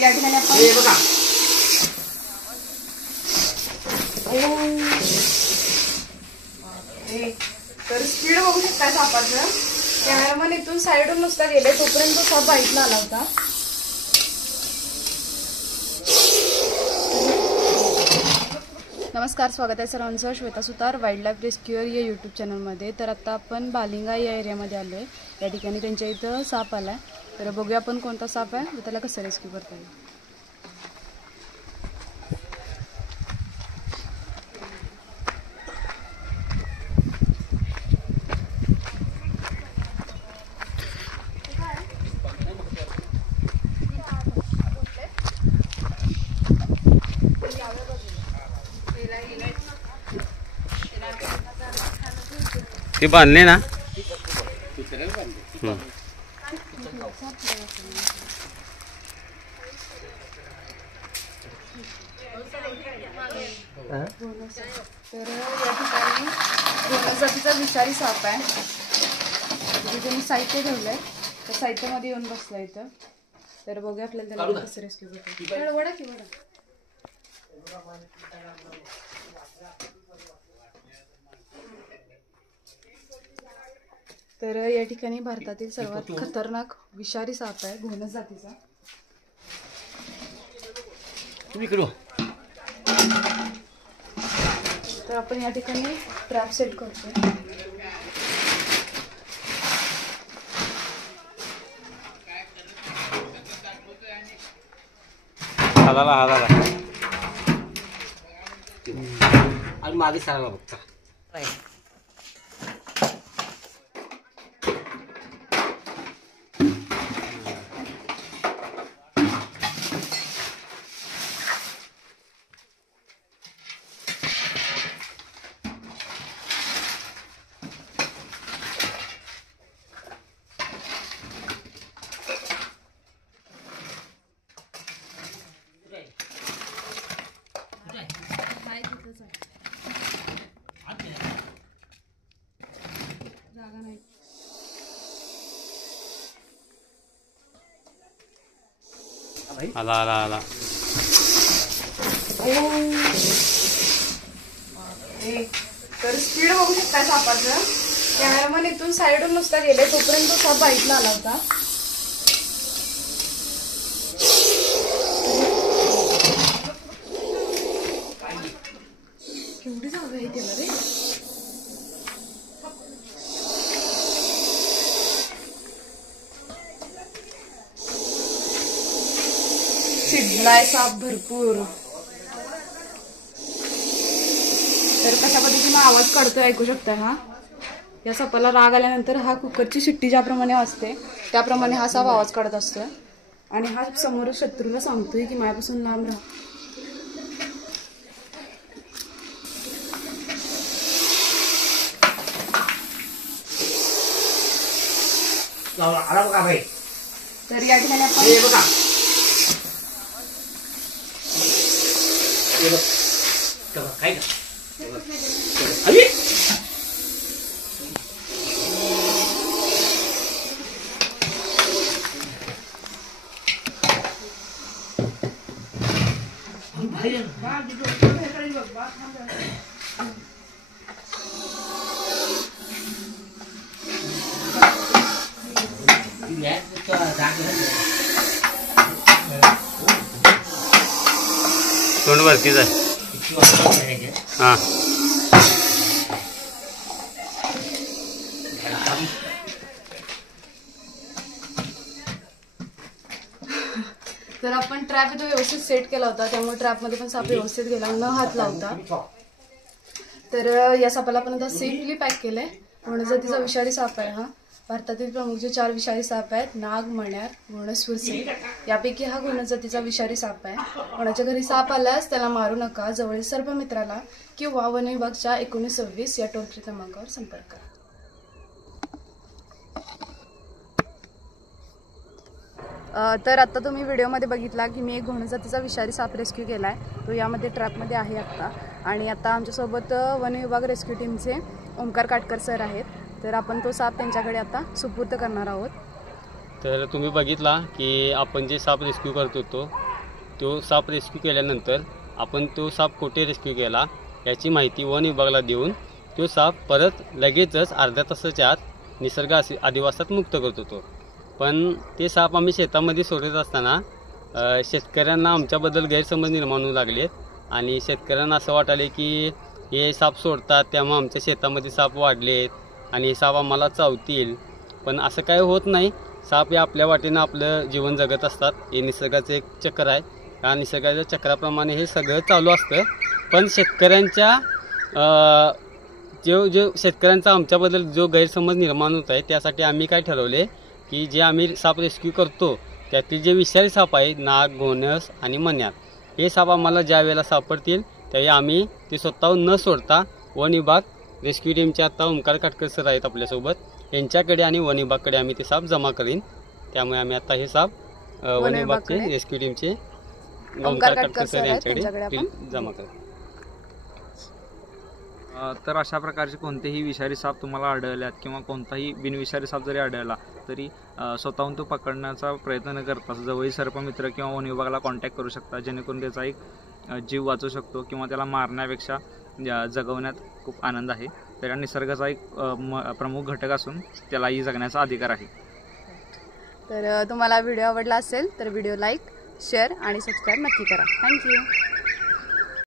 या ठिकाणी आपण तर स्पीड बघू शकता सापाचं. कॅमेरामन इथून साईडून नुसता गेले तोपर्यंत तो साप बाईटला आला होता. नमस्कार, स्वागत आहे सर्वांचं श्वेता सुतार वाईल्ड लाईफ रेस्क्यूअर या यूट्यूब चॅनलमध्ये. तर आता आपण बालिंगा या एरियामध्ये आलो आहे. या ठिकाणी त्यांच्या इथं साप आला आहे. तर बघूया आपण कोणता साप आहे व त्याला कसं रेस्क्यू करता येईल. ते बांधले ना. तर या ठिकाणी जातीचा विषारी साप आहे. त्यांनी साहित्य ठेवलंय तर साहित्यामध्ये येऊन बसला इथं. तर बघूया आपल्याला त्याला कसं रेस्क्यू करतो. वडा की वडा. तर या ठिकाणी भारतातील सर्वात खतरनाक विषारी साप आहे घोणस जातीचा. तर आपण या ठिकाणी ट्रॅप सेट करतो. आणि मागे सारा बघता जागा नाही. आला आला आला. तर स्पीड बघू शकता सापाचं. कॅमेरामन इथून साईडून नुसता गेले तोपर्यंत तो साप बाईटला आला होता. केवढी जागा आहे त्याला रे. चिडलाय साप भरपूर. तर कशा पद्धतीने आवाज काढतोय ऐकू शकताय. हा या सापाला राग आल्यानंतर हा कुकरची शिट्टी ज्याप्रमाणे असते त्याप्रमाणे हा साप आवाज काढत असतोय. आणि हा समोर शत्रूला सांगतोय की माझ्यापासून लांब राहा. तर या ठिकाणी आपण काय तोंड वरतीच आहे. हा तर आपण ट्रॅप इथं व्यवस्थित सेट केला होता त्यामुळे ट्रॅपमध्ये पण साप व्यवस्थित गेला न हात लावता. तर या सापाला आपण आता सेफली पॅक केलंय. घोणस जातीचा विषारी साप आहे. हा भारतातील प्रमुख जे 4 विषारी साप आहेत नाग, मण्यार, घोणस, फुरसे यापैकी हा घोणस जातीचा विषारी साप आहे. कोणाच्या घरी साप आल्यास त्याला मारू नका. जवळील सर्व मित्राला किंवा वन विभागच्या 1926 या टोल फ्री क्रमांकावर संपर्क करा. तर आता तुम्ही व्हिडिओमध्ये बघितला की मी एक घोणस जातीचा विषारी साप रेस्क्यू केला आहे. तो यामध्ये ट्रॅपमध्ये आहे आत्ता. आणि आता आमच्यासोबत वन विभाग रेस्क्यू टीमचे ओमकार काटकर सर आहेत. तर आपण तो साप त्यांच्याकडे आता सुपूर्द करणार आहोत. तर तुम्ही बघितला की आपण जे साप रेस्क्यू करत होतो तो साप रेस्क्यू केल्यानंतर आपण तो साप कुठे रेस्क्यू केला याची माहिती वन विभागाला देऊन तो साप परत लगेचच अर्ध्या तासाच्या आत निसर्ग अधिवासात मुक्त करत होतो. पण ते साप आम्ही शेतामध्ये सोडत असताना शेतकऱ्यांना आमच्याबद्दल गैरसमज निर्माण होऊ लागले आणि शेतकऱ्यांना असं वाटाले की हे साप सोडतात त्यामुळे आमच्या शेतामध्ये साप वाढलेत आणि हे साप आम्हाला चावतील. पण असं काय होत नाही. साप हे आपल्या वाटेनं आपलं जीवन जगत असतात. हे निसर्गाचं एक चक्र आहे. या निसर्गाच्या चक्राप्रमाणे हे सगळं चालू असतं. पण शेतकऱ्यांच्या जो शेतकऱ्यांचा आमच्याबद्दल जो गैरसमज निर्माण होत आहे त्यासाठी आम्ही काय ठरवले की जे आम्ही साप रेस्क्यू करतो त्यातील जे विषारी साप आहेत नाग, घोणस आणि मण्या हे साप आम्हाला ज्या वेळेला सापडतील त्यावेळी आम्ही ते स्वतःहून न सोडता वन विभाग रेस्क्यू टीमचे आता ओंकार काटकर सर आहेत आपल्यासोबत यांच्याकडे आणि वन विभागाकडे आम्ही ते साप जमा करीन. त्यामुळे आम्ही आता हे साप वन विभागचे रेस्क्यू टीमचे ओंकार काटकर सर यांच्याकडे जमा करू. तर अशा प्रकारचे कोणतेही विषारी साप तुम्हाला आढळल्यात किंवा कोणताही बिनविषारी साप जरी आढळला तरी स्वतःहून तो पकडण्याचा प्रयत्न न करता जवळील सर्पमित्र किंवा वन विभागाला कॉन्टॅक्ट करू शकता जेणेकरून त्याचा एक जीव वाचू शकतो किंवा त्याला मारण्यापेक्षा जगवण्यात खूप आनंद आहे. तर या निसर्गाचा एक प्रमुख घटक असून त्यालाही जगण्याचा अधिकार आहे. तर तुम्हाला व्हिडिओ आवडला असेल तर व्हिडिओ लाईक, शेअर आणि सबस्क्राईब नक्की करा. थँक्यू.